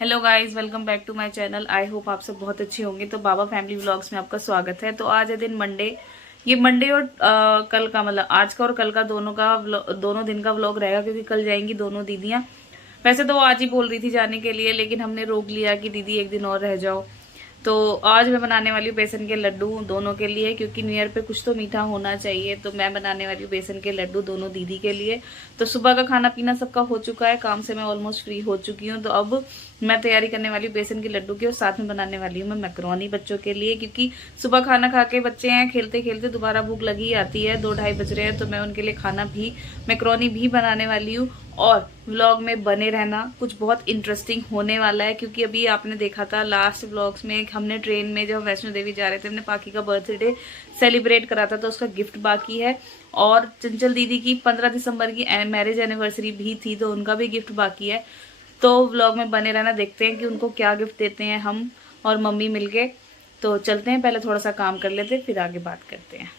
Hello guys, welcome back to my channel. I hope आप सब बहुत अच्छे होंगे। तो बाबा फैमिली व्लॉग्स में आपका स्वागत है। तो आज है दिन मंडे। ये मंडे और कल का मतलब आज का और कल का दोनों दिन का व्लॉग रहेगा, क्योंकि कल जाएंगी दोनों दीदियां। वैसे तो वो आज ही बोल रही थी जाने के लिए, लेकिन हमने रोक लिया कि दीदी एक दिन और रह जाओ। तो आज मैं बनाने वाली हूँ बेसन के लड्डू दोनों के लिए, क्योंकि न्यू ईयर पे कुछ तो मीठा होना चाहिए। तो मैं बनाने वाली हूँ बेसन के लड्डू दोनों दीदी के लिए। तो सुबह का खाना पीना सबका हो चुका है, काम से मैं ऑलमोस्ट फ्री हो चुकी हूँ। तो अब मैं तैयारी करने वाली हूँ बेसन के लड्डू की, और साथ में बनाने वाली हूँ मैं मैक्रोनी बच्चों के लिए, क्योंकि सुबह खाना खा के बच्चे हैं, खेलते खेलते दोबारा भूख लगी आती है। 2-2:30 बज रहे हैं, तो मैं उनके लिए खाना भी मैक्रोनी भी बनाने वाली हूँ। और व्लॉग में बने रहना, कुछ बहुत इंटरेस्टिंग होने वाला है। क्योंकि अभी आपने देखा था लास्ट व्लॉग्स में, हमने ट्रेन में जब वैष्णो देवी जा रहे थे, हमने पाकी का बर्थडे सेलिब्रेट करा था, तो उसका गिफ्ट बाकी है। और चंचल दीदी की 15 दिसंबर की मैरिज एनिवर्सरी भी थी, तो उनका भी गिफ्ट बाकी है। तो व्लॉग में बने रहना, देखते हैं कि उनको क्या गिफ्ट देते हैं हम और मम्मी मिलके। तो चलते हैं, पहले थोड़ा सा काम कर लेते हैं, फिर आगे बात करते हैं।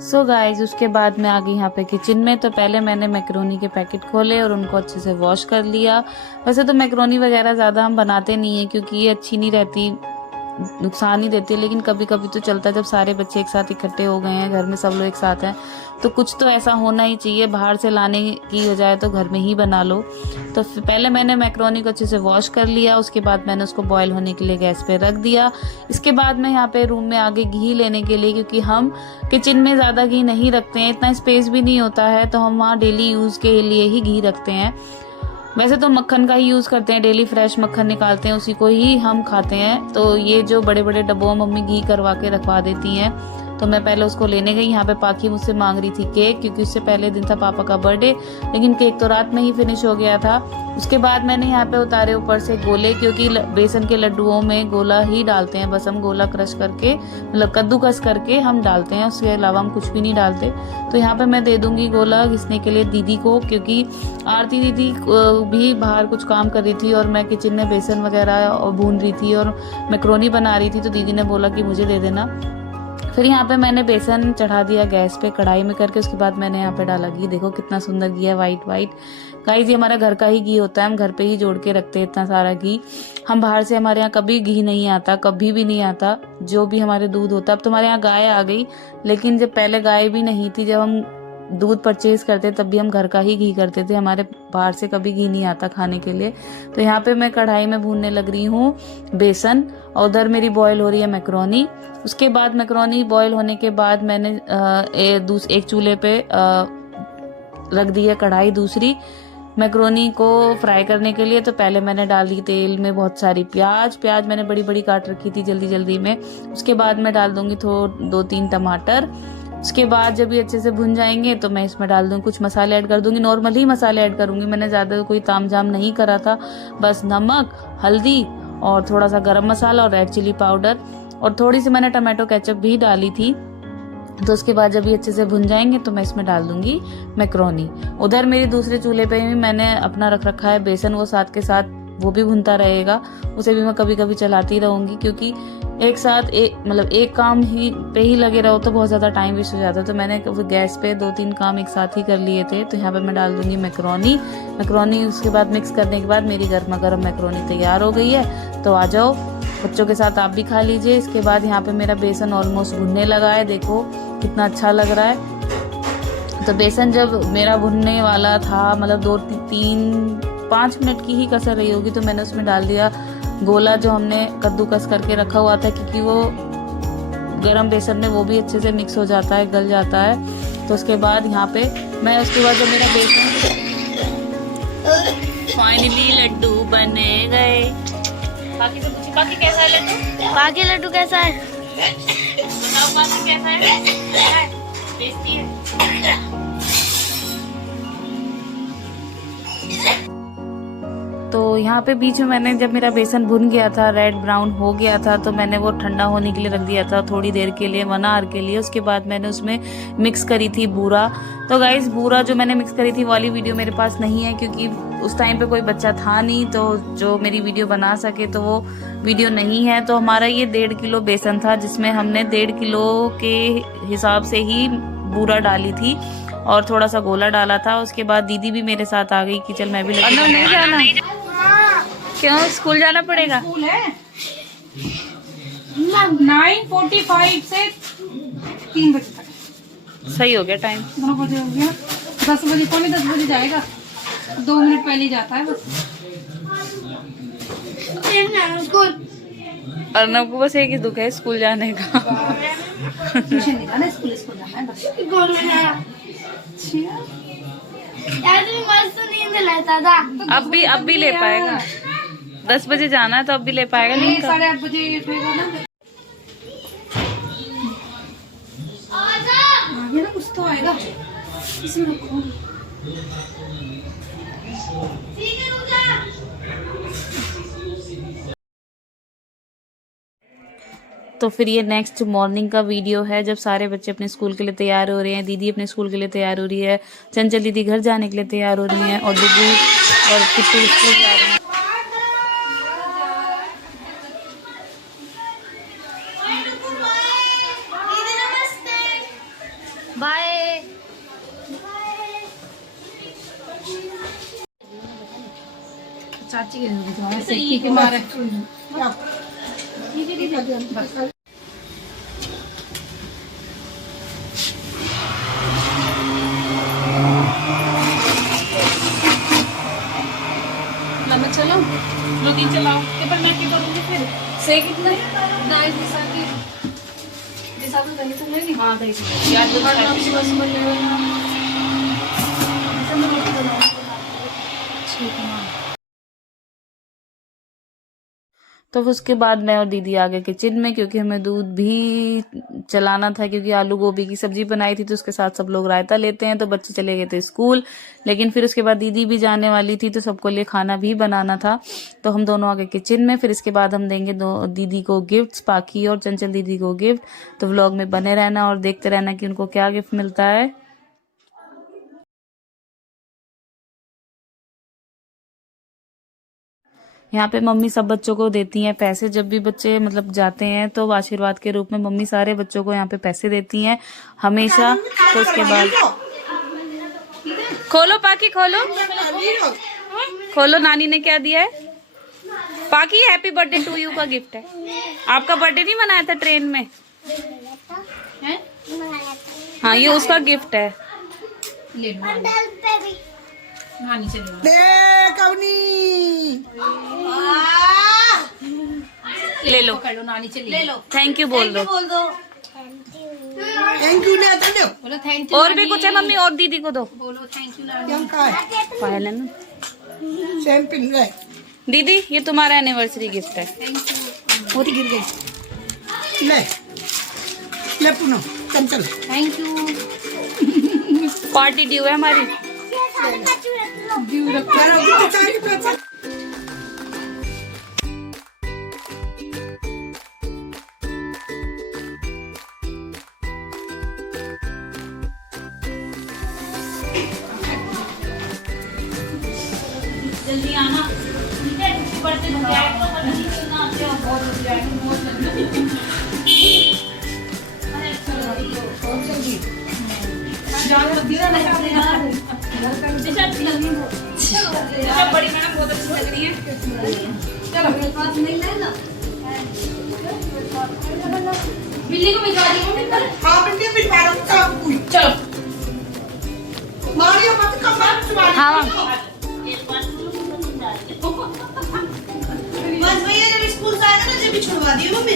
सो गाइज, उसके बाद मैं आ गई यहाँ पे किचन में। तो पहले मैंने मैक्रोनी के पैकेट खोले और उनको अच्छे से वॉश कर लिया। वैसे तो मैक्रोनी वगैरह ज़्यादा हम बनाते नहीं है, क्योंकि ये अच्छी नहीं रहती, नुकसान ही देती है। लेकिन कभी कभी तो चलता है, जब सारे बच्चे एक साथ इकट्ठे हो गए हैं, घर में सब लोग एक साथ हैं, तो कुछ तो ऐसा होना ही चाहिए। बाहर से लाने की बजाय तो घर में ही बना लो। तो पहले मैंने मैक्रोनी को अच्छे से वॉश कर लिया। उसके बाद मैंने उसको बॉईल होने के लिए गैस पे रख दिया। इसके बाद मैं यहाँ पे रूम में आगे घी लेने के लिए, क्योंकि हम किचन में ज़्यादा घी नहीं रखते हैं, इतना स्पेस भी नहीं होता है, तो हम वहाँ डेली यूज़ के लिए ही घी रखते हैं। वैसे तो मक्खन का ही यूज़ करते हैं, डेली फ्रेश मक्खन निकालते हैं, उसी को ही हम खाते हैं। तो ये जो बड़े बड़े डब्बों में मम्मी घी करवा के रखवा देती हैं, तो मैं पहले उसको लेने गई। यहाँ पे पाकी मुझसे मांग रही थी केक, क्योंकि उससे पहले दिन था पापा का बर्थडे, लेकिन केक तो रात में ही फिनिश हो गया था। उसके बाद मैंने यहाँ पे उतारे ऊपर से गोले, क्योंकि बेसन के लड्डुओं में गोला ही डालते हैं, बस हम गोला क्रश करके मतलब कद्दूकस करके हम डालते हैं, उसके अलावा हम कुछ भी नहीं डालते। तो यहाँ पे मैं दे दूंगी गोला घिसने के लिए दीदी को, क्योंकि आरती दीदी भी बाहर कुछ काम कर रही थी और मैं किचन में बेसन वगैरह भून रही थी और मैक्रोनी बना रही थी, तो दीदी ने बोला कि मुझे दे देना। फिर यहाँ पे मैंने बेसन चढ़ा दिया गैस पे कढ़ाई में करके। उसके बाद मैंने यहाँ पे डाला घी, देखो कितना सुंदर घी है, वाइट वाइट। गाइस, ये हमारा घर का ही घी होता है, हम घर पे ही जोड़ के रखते हैं इतना सारा घी। हम बाहर से, हमारे यहाँ कभी घी नहीं आता, कभी भी नहीं आता। जो भी हमारे दूध होता है, अब तो हमारे यहाँ गाय आ गई, लेकिन जब पहले गाय भी नहीं थी, जब हम दूध परचेज करते तब भी हम घर का ही घी करते थे, हमारे बाहर से कभी घी नहीं आता खाने के लिए। तो यहाँ पे मैं कढ़ाई में भूनने लग रही हूँ बेसन, और उधर मेरी बॉईल हो रही है मैक्रोनी। उसके बाद मैक्रोनी बॉईल होने के बाद मैंने एक चूल्हे पे रख दी है कढ़ाई दूसरी मैक्रोनी को फ्राई करने के लिए। तो पहले मैंने डाली तेल में बहुत सारी प्याज मैंने बड़ी बड़ी काट रखी थी जल्दी जल्दी में। उसके बाद मैं डाल दूंगी 2-3 टमाटर। उसके बाद जब ये अच्छे से भुन जाएंगे, तो मैं इसमें डाल दूंगी कुछ मसाले ऐड कर दूंगी, नॉर्मल ही मसाले ऐड करूंगी, मैंने ज़्यादा कोई तामझाम नहीं करा था। बस नमक, हल्दी और थोड़ा सा गरम मसाला और रेड चिली पाउडर, और थोड़ी सी मैंने टमाटो केचप भी डाली थी। तो उसके बाद जब ये अच्छे से भुन जाएंगे, तो मैं इसमें डाल दूंगी मैक्रोनी। उधर मेरी दूसरे चूल्हे पे भी मैंने अपना रख रखा है बेसन, वो साथ के साथ वो भी भुनता रहेगा, उसे भी मैं कभी कभी चलाती रहूंगी, क्योंकि एक साथ एक काम ही पे ही लगे रहो तो बहुत ज़्यादा टाइम वेस्ट हो जाता है। तो मैंने गैस पे 2-3 काम एक साथ ही कर लिए थे। तो यहाँ पे मैं डाल दूंगी मैक्रोनी। उसके बाद मिक्स करने के बाद मेरी गर्मा गर्म मैक्रोनी तैयार हो गई है। तो आ जाओ, बच्चों के साथ आप भी खा लीजिए। इसके बाद यहाँ पे मेरा बेसन ऑलमोस्ट भुनने लगा है, देखो कितना अच्छा लग रहा है। तो बेसन जब मेरा भुनने वाला था, मतलब 2-3-5 मिनट की ही कसर रही होगी, तो मैंने उसमें डाल दिया गोला जो हमने कद्दूकस करके रखा हुआ था, क्योंकि वो गरम बेसन में वो भी अच्छे से मिक्स हो जाता है, गल जाता है। तो उसके बाद यहाँ पे मैं, उसके बाद जब मेरा बेसन फाइनली लड्डू बने गए। बाकी से पूछी, बाकी कैसा है लड्डू? बाकी लड्डू कैसा है? बताओ बाकी कैसा है? टेस्टी है। तो यहाँ पे बीच में मैंने, जब मेरा बेसन भुन गया था, रेड ब्राउन हो गया था, तो मैंने वो ठंडा होने के लिए रख दिया था थोड़ी देर के लिए, 1 आवर के लिए। उसके बाद मैंने उसमें मिक्स करी थी बूरा। तो गाइस, बूरा जो मैंने मिक्स करी थी वाली वीडियो मेरे पास नहीं है, क्योंकि उस टाइम पे कोई बच्चा था नहीं, तो जो मेरी वीडियो बना सके तो वो वीडियो नहीं है। तो हमारा ये 1.5 किलो बेसन था, जिसमें हमने 1.5 किलो के हिसाब से ही बूरा डाली थी और थोड़ा सा गोला डाला था। उसके बाद दीदी भी मेरे साथ आ गई कि चल मैं भी लगी। क्यों स्कूल जाना पड़ेगा? स्कूल है 9:45 से 3 बजे तक। सही हो गया टाइम। 9 बजे हो गया, 10 बजे, पौने 10 बजे जाएगा, 2 मिनट पहले ही जाता है बस। अर्नब को बस एक ही दुख है स्कूल जाने का। ट्यूशन नहीं जाना, स्कूल जाना है बस। अब भी ले पाएगा। 10 बजे जाना है तो अब भी ले पाएगा। नहीं 8:30 बजे उठेगा ना। आगे ना कुछ तो आएगा इसमें रखो। तो फिर ये नेक्स्ट मॉर्निंग का वीडियो है जब सारे बच्चे अपने स्कूल के लिए तैयार हो रहे हैं। दीदी अपने स्कूल के लिए तैयार हो रही है, चंचल दीदी घर जाने के लिए तैयार हो रही हैं और डुगू और किट्टू स्कूल जा रहे हैं। बाय। चाची के सेकी के मारे लम्बा चलो, रोटी चलाओ के पर मैं क्या करूँगी फिर? सेक इतना दाल के साथ ही दही तो नहीं। हाँ दही यार तो बस बन लेगा। ठीक है। तो उसके बाद मैं और दीदी आ गए किचन में क्योंकि हमें दूध भी चलाना था, क्योंकि आलू गोभी की सब्जी बनाई थी तो उसके साथ सब लोग रायता लेते हैं। तो बच्चे चले गए थे स्कूल, लेकिन फिर उसके बाद दीदी भी जाने वाली थी तो सबको लिए खाना भी बनाना था। तो हम दोनों आ गए किचन में। फिर इसके बाद हम देंगे दीदी को गिफ्ट्स, पाकी और चंचल दीदी को गिफ्ट। तो व्लॉग में बने रहना और देखते रहना कि उनको क्या गिफ्ट मिलता है। यहाँ पे मम्मी सब बच्चों को देती हैं पैसे। जब भी बच्चे मतलब जाते हैं तो आशीर्वाद के रूप में मम्मी सारे बच्चों को यहाँ पे पैसे देती हैं हमेशा। तो उसके बाद खोलो पाकी, खोलो खोलो, नानी ने क्या दिया है? पाकी हैप्पी बर्थडे टू यू का गिफ्ट है। आपका बर्थडे नहीं मनाया था ट्रेन में? हाँ ये उसका गिफ्ट है। नानी चली ले लो, नानी चली लो। थैंक यू बोल दो। थैंक यू ना तो बोलो थैंक यू। और भी कुछ है मम्मी? और दीदी को दो। बोलो थैंक यू क्या का है पायल है ना सेम पिन ले दीदी, ये तुम्हारा एनिवर्सरी गिफ्ट है। वो तो गिर गई। ले पुनो चंचल थैंक यू। पार्टी ड्यू है हमारी। जल्दी आना, ठीक है? बर्थडे आते हो बहुत बड़ी मैडम बहुत अच्छी लग रही है। चलो बिल्ली को भिजवा दी। हाँ बिल्ली भिजवा दो। चलो मारियो मत कम भिजवा दो। हाँ बस भैया जब स्कूल से आएगा ना जब भी छुड़वा दियो मम्मी।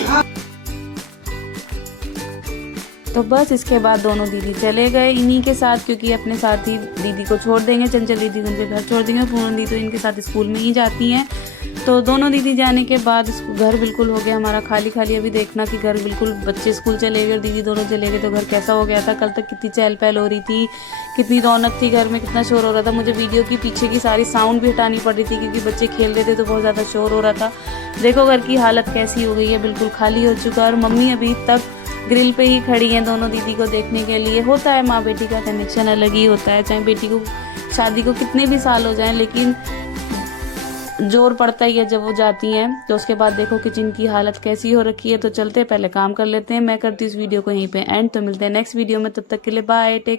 तो बस इसके बाद दोनों दीदी चले गए इन्हीं के साथ, क्योंकि अपने साथ ही दीदी को छोड़ देंगे। चंचल दीदी को उनके घर छोड़ देंगे। पूनम दीदी तो इनके साथ स्कूल में ही जाती हैं। तो दोनों दीदी जाने के बाद घर बिल्कुल हो गया हमारा खाली खाली। अभी देखना कि घर बिल्कुल, बच्चे स्कूल चले गए और दीदी दोनों चले गए तो घर कैसा हो गया था। कल तक कितनी चहल पहल हो रही थी, कितनी रौनक थी घर में, कितना शोर हो रहा था। मुझे वीडियो की पीछे की सारी साउंड भी हटानी पड़ रही थी क्योंकि बच्चे खेल रहे थे तो बहुत ज़्यादा शोर हो रहा था। देखो घर की हालत कैसी हो गई है, बिल्कुल खाली हो चुका है। और मम्मी अभी तक ग्रिल पे ही खड़ी हैं दोनों दीदी को देखने के लिए। होता है माँ बेटी का कनेक्शन अलग ही होता है, चाहे बेटी को शादी को कितने भी साल हो जाएं, लेकिन जोर पड़ता ही है जब वो जाती हैं। तो उसके बाद देखो किचन की हालत कैसी हो रखी है। तो चलते पहले काम कर लेते हैं। मैं करती हूँ इस वीडियो को यहीं पे एंड। तो मिलते हैं नेक्स्ट वीडियो में, तब तक के लिए बाय, टेक